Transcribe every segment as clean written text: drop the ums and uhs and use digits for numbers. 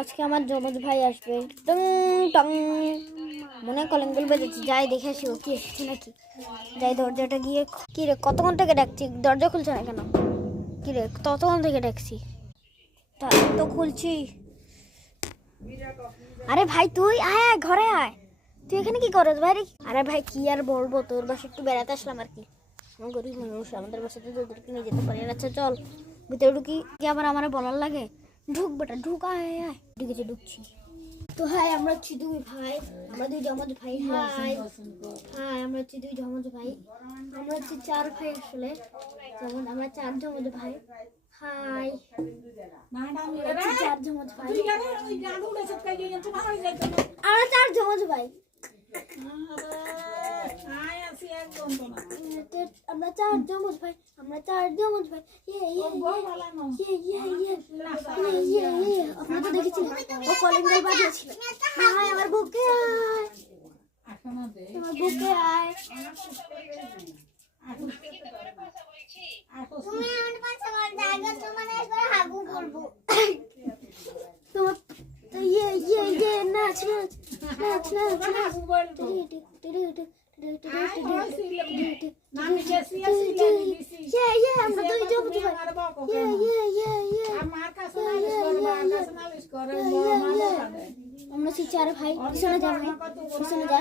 আজকে আমার জমজ ভাই আসবে। টং টং মনে কলিং বেল বেজেছে, যাই দেখে আসি ও কি এসেছে নাকি। যাই দরজাটা গিয়ে, কি রে কতক্ষণ থেকে ডাকছি, দরজা খুলছে না কেন? কি রে ততক্ষণ থেকে ডাকছি, তাই তো খুলছি। আরে ভাই তুই আয়, ঘরে আয়। তুই এখানে কি করছ ভাই? আরে ভাই কি আর বলবো, তোর বাসা একটু বেড়াতে আসলাম আর কি। আমার গরিব মানুষ, আমাদের বাসাতে তোদেরকে নিয়ে যেতে পারি। আচ্ছা চল ভিতরে ঢুকি। কি আবার আমার বলার লাগে? ঢুক বেটা ঢুক, আয় আয়। ঢুকেছে, ঢুকছি তো। হাই, আমরা হচ্ছি দুই ভাই, আমরা দুই জমজ ভাই। হাই হাই, আমরা হচ্ছি দুই জমজ ভাই। আমরা হচ্ছি চার ভাই আসলে, যেমন আমরা চার জমজ ভাই। হাই, চার জমজ ভাই, আমরা চার জমজ ভাই, আমরা চার জমজ ভাই, আমরা চার জমজ ভাই। আপনারা তো দেখেছিলেন ও কলিং বেল বাজিয়েছিল। হাই, আমার বুকে আয়, আমার বুকে আয়। নাচ নাচ নাচ নাচ নাচ। আমরা দুই জমজ ভাই। আমরা সেই চার ভাই। পিছনে যা ভাই, পিছনে যা।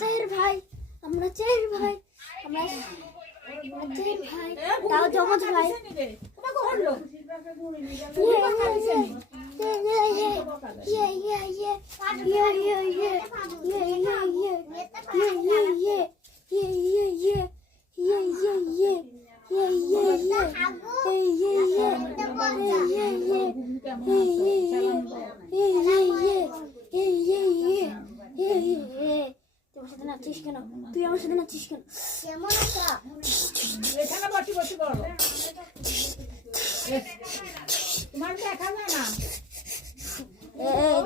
চার ভাই, আমরা চার ভাই, আমরা চার ভাই, তাও জমজ ভাই। তোমার সাথে নাচিস কেন? তুই আমার সাথে নাচিস কেন?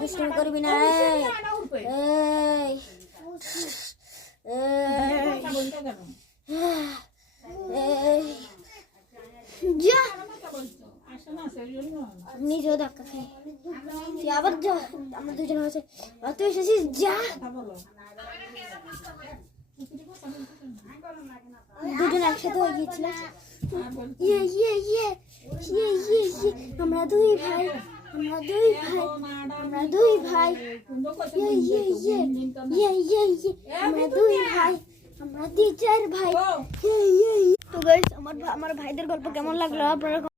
দুষ্টামি করবি না। নিজেও ধাক্কা খাই, তুই আবার যা। আমরা দুজন আছে, তুই এসেছিস, যা। দুজন একসাথে হয়ে গিয়েছিলাম। আমরা দুই ভাই, আমরা দুই ভাই, আমরা দুই ভাই, আমরা দুই ভাই, আমরা দুই চার ভাই। তো গাইস, আমার ভাইদের গল্প কেমন লাগলো আপনারা